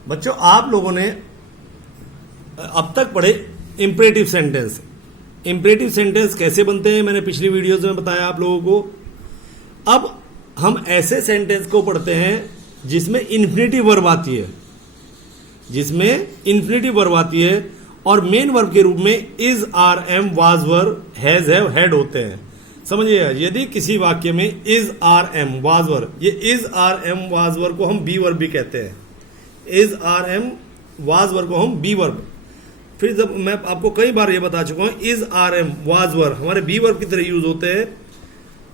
बच्चों आप लोगों ने अब तक पढ़े इंपरेटिव सेंटेंस। इंपरेटिव सेंटेंस कैसे बनते हैं मैंने पिछली वीडियोज में बताया आप लोगों को। अब हम ऐसे सेंटेंस को पढ़ते हैं जिसमें इन्फिनेटिव वर्ब आती है, जिसमें इन्फिनेटिव वर्ब आती है और मेन वर्ब के रूप में is, are, am, was, were, has, have, had होते हैं। समझिए, यदि किसी वाक्य में is, are, am, was, were, ये is, are, am, was, were को हम बी वर्ब भी कहते हैं। Is, are, am, was, were को हम बी वर्ब। फिर जब मैं आपको कई बार ये बता चुका हूं, इज, आर, एम, वाज, वर हमारे बी वर्ब की तरह यूज होते हैं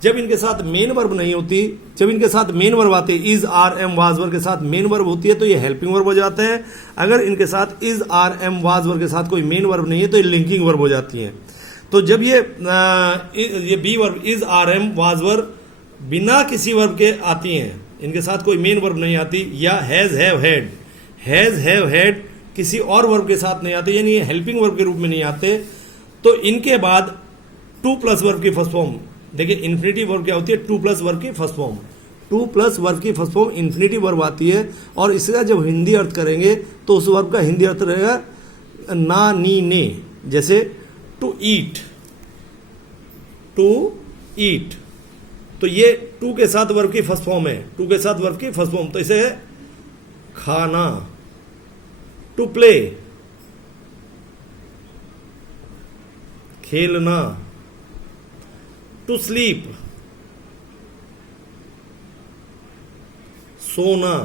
जब इनके साथ मेन वर्ब नहीं होती। जब इनके साथ मेन वर्ब आते हैं, इज, आर, एम, वाज, वर के साथ मेन वर्ब होती है तो ये हेल्पिंग वर्ब हो जाते हैं। अगर इनके साथ इज, आर, एम, वाज, वर के साथ कोई मेन वर्ब नहीं है तो ये लिंकिंग वर्ब हो जाती है। तो जब ये be verb is, are, am, was, were बिना किसी वर्ब के आती हैं, इनके साथ कोई मेन वर्ब नहीं आती, या has, have, had, has, have, had किसी और वर्ब के साथ नहीं आते, यानी ये हेल्पिंग वर्ब के रूप में नहीं आते, तो इनके बाद टू प्लस वर्ब की फर्स्ट फॉर्म। देखिए इन्फिनेटिव वर्ब क्या होती है, टू प्लस वर्ब की first form. To plus verb की फर्स्ट फॉर्म इन्फिनेटिव वर्ब आती है और इसका जब हिंदी अर्थ करेंगे तो उस वर्ब का हिंदी अर्थ रहेगा ना, नी, ने। जैसे टू ईट, टू ईट, तो ये टू के साथ वर्ब की फर्स्ट फॉर्म है, टू के साथ वर्ब की फर्स्ट फॉर्म, तो इसे है खाना। टू प्ले, खेलना। टू स्लीप, सोना।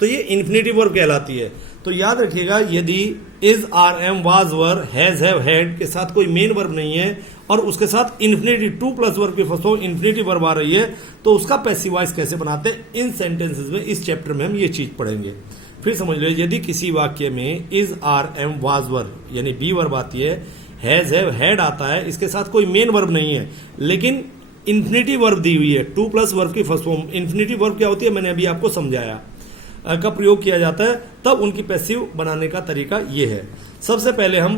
तो ये इन्फिनेटिव वर्ब कहलाती है। तो याद रखिएगा, यदि is, are, am, was, were, has, have, had के साथ कोई मेन वर्ब नहीं है और उसके साथ इन्फिनेटिव टू प्लस वर्ब की फर्स्ट फॉर्म इन्फिनेटिव वर्ब आ रही है तो उसका पैसिव वॉइस कैसे बनाते हैं, इन सेंटेंसेस में इस चैप्टर में हम ये चीज पढ़ेंगे। फिर समझ लो, यदि किसी वाक्य में इज, आर, एम, वाज, वर यानी बी वर्ब आती है, हैज, हैव, हैड आता है, इसके साथ कोई मेन वर्ब नहीं है लेकिन इन्फिनेटिव वर्ब दी हुई है, टू प्लस वर्ब की फर्स्ट फॉर्म। इन्फिनेटिव वर्ब क्या होती है मैंने अभी आपको समझाया, का प्रयोग किया जाता है, तब उनकी पैसिव बनाने का तरीका ये है। सबसे पहले हम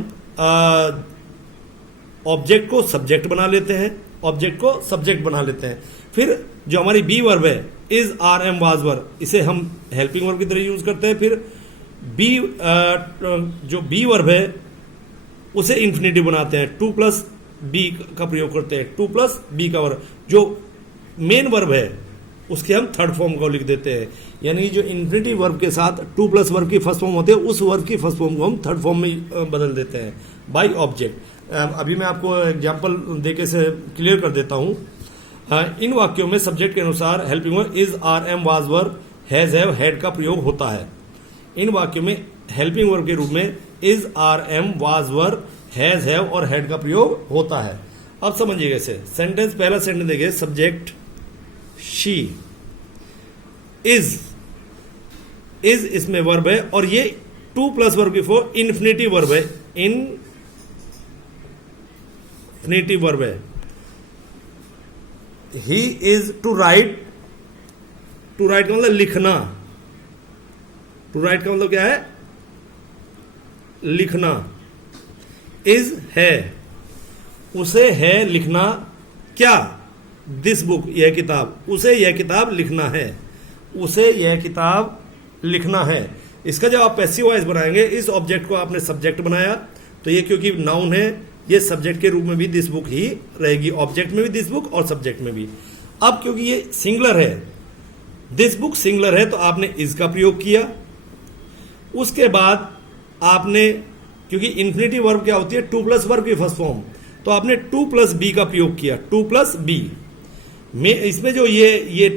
ऑब्जेक्ट को सब्जेक्ट बना लेते हैं, ऑब्जेक्ट को सब्जेक्ट बना लेते हैं। फिर जो हमारी बी वर्ब है इज, आर, एम, वाज, वर, इसे हम हेल्पिंग वर्ब की तरह यूज करते हैं। फिर बी जो बी वर्ब है उसे इन्फिनेटिव बनाते हैं, टू प्लस बी का प्रयोग करते हैं, टू प्लस बी का वर्ब। जो मेन वर्ब है उसके हम थर्ड फॉर्म को लिख देते हैं, यानी जो इन्फिनेटिव वर्ब के साथ टू प्लस वर्ब की फर्स्ट फॉर्म होती है उस वर्ब की फर्स्ट फॉर्म को हम थर्ड फॉर्म में बदल देते हैं बाय ऑब्जेक्ट। अभी मैं आपको एग्जांपल देके से क्लियर कर देता हूं। इन वाक्यों में सब्जेक्ट के अनुसार helping verb is, are, am, was, were, has, have, had का प्रयोग होता है। इन वाक्यों में हेल्पिंग वर्ब के रूप में is, are, am, was, were, has, have और हैड का प्रयोग होता है। अब समझिएगा इसे। सेंटेंस, पहला सेंटेंस देखिए, सब्जेक्ट शी, इज इसमें वर्ब है और ये टू प्लस वर्ब की फॉर्म इन्फिनेटिव वर्ब है, इन्फिनेटिव वर्ब है। He is, to write, to write का मतलब लिखना, टू राइट का मतलब क्या है, लिखना। इज है, उसे है लिखना, क्या, दिस बुक, यह किताब, उसे यह किताब लिखना है, उसे यह किताब लिखना है। इसका जब आप पैसिव वॉइस बनाएंगे, इस ऑब्जेक्ट को आपने सब्जेक्ट बनाया तो ये क्योंकि नाउन है ये सब्जेक्ट के रूप में भी दिस बुक ही रहेगी, ऑब्जेक्ट में भी दिस बुक और सब्जेक्ट में भी। अब क्योंकि ये सिंगुलर है, दिस बुक सिंगुलर है, तो आपने इज का प्रयोग किया। उसके बाद आपने, क्योंकि इन्फिनेटिव वर्ब क्या होती है, टू प्लस वर्ब की फर्स्ट फॉर्म, तो आपने टू प्लस बी का प्रयोग किया, टू प्लस बी में। इसमें जो ये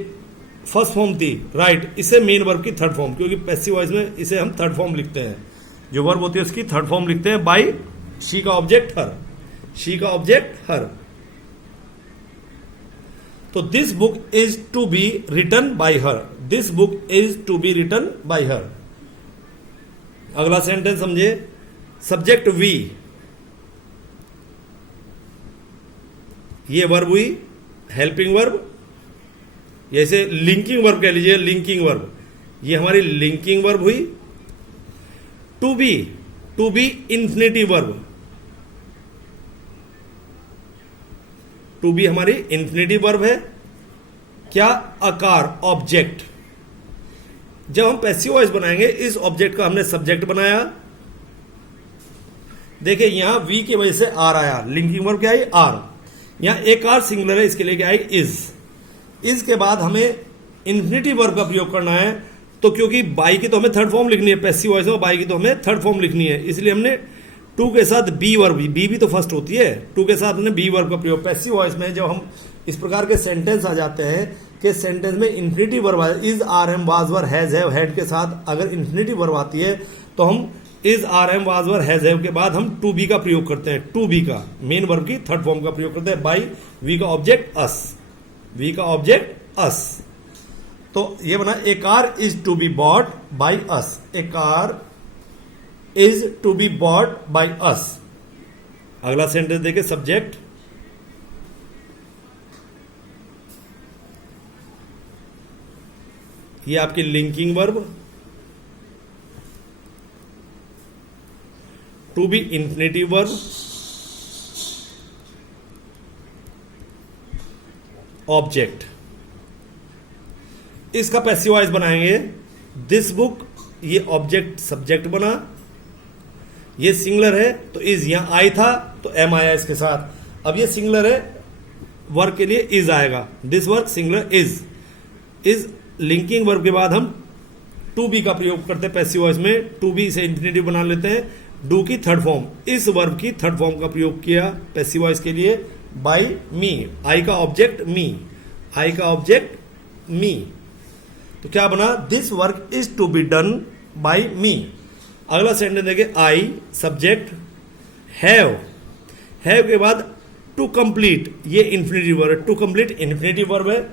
फर्स्ट फॉर्म थी राइट, इसे मेन वर्ब की थर्ड फॉर्म, क्योंकि पैसिव वॉइस में इसे हम थर्ड फॉर्म लिखते हैं, जो वर्ब होती है उसकी थर्ड फॉर्म लिखते हैं बाय शी का ऑब्जेक्ट हर, शी का ऑब्जेक्ट हर। तो this book is to be written by her, this book is to be written by her. अगला सेंटेंस समझे, सब्जेक्ट वी, ये वर्ब हुई हेल्पिंग वर्ब, जैसे लिंकिंग वर्ब कह लीजिए, लिंकिंग वर्ब, ये हमारी लिंकिंग वर्ब हुई। To be, to be infinitive verb, to be हमारी इन्फिनेटिव वर्ब है। क्या, आकार, ऑब्जेक्ट, जब हम पैसिव वॉइस बनाएंगे, इस ऑब्जेक्ट का हमने सब्जेक्ट बनाया, देखिए यहां वी की वजह से आर आया, लिंकिंग वर्ब क्या आई आर, यहां एक आर सिंगुलर है, इसके लिए क्या आई इज के बाद हमें इन्फिनिटिव वर्ब का प्रयोग करना है, तो क्योंकि बाई की तो हमें थर्ड फॉर्म लिखनी है, पैसिव वॉइस में बाई की तो हमें थर्ड फॉर्म लिखनी है, इसलिए हमने टू के साथ बी वर्ब, बी भी तो फर्स्ट होती है, टू के साथ हमने बी वर्ब का प्रयोग। पैसिव वॉइस में जब हम इस प्रकार के सेंटेंस आ जाते हैं कि सेंटेंस में इन्फिनिटिव वर्ब आ, is are am was were has have had के साथ अगर इन्फिनिटिव वर्ब आती है तो हम is are am was were has have के बाद हम टू बी का प्रयोग करते हैं, टू बी का मेन वर्ब की थर्ड फॉर्म का प्रयोग करते हैं, बाई वी का ऑब्जेक्ट अस, वी का ऑब्जेक्ट अस। तो ये बना a car is to be bought by us, a car is to be bought by us. अगला सेंटेंस देखे सब्जेक्ट, ये आपकी linking verb, to be infinitive verb, object. इसका पैसिव वॉइस बनाएंगे, दिस बुक, ये ऑब्जेक्ट सब्जेक्ट बना, ये singular है तो इज, यहां आई था तो एम आया इसके साथ, अब ये सिंगुलर है वर्ब के लिए इज आएगा, this work singular is linking verb के बाद हम टू बी का प्रयोग करते हैं पैसिव वॉइस में, टू बी से इंफिनिटिव बना लेते हैं, डू की थर्ड फॉर्म, इस वर्ब की थर्ड फॉर्म का प्रयोग किया पैसिव वॉइस के लिए, बाई मी, आई का ऑब्जेक्ट मी, आई का ऑब्जेक्ट मी, तो क्या बना this work is to be done by me. अगला सेंटेंस देखिए, आई सब्जेक्ट, हैव के बाद टू कंप्लीट, ये इन्फिनिटिव वर्ब है, टू कंप्लीट इन्फिनिटिव वर्ब है,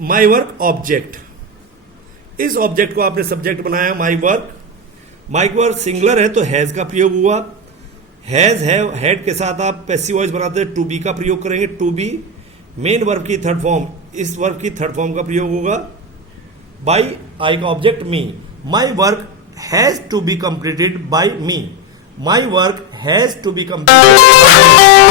माई वर्क ऑब्जेक्ट, इस ऑब्जेक्ट को आपने सब्जेक्ट बनाया, माई वर्क सिंगुलर है तो हैज का प्रयोग हुआ, हैज हैव हैड के साथ आप पैसिव वॉइस बनाते हैं, टू बी का प्रयोग करेंगे, टू बी मेन वर्ब की थर्ड फॉर्म, इस वर्ब की थर्ड फॉर्म का प्रयोग होगा, बाई आई का object me, my work has to be completed by me, my work has to be completed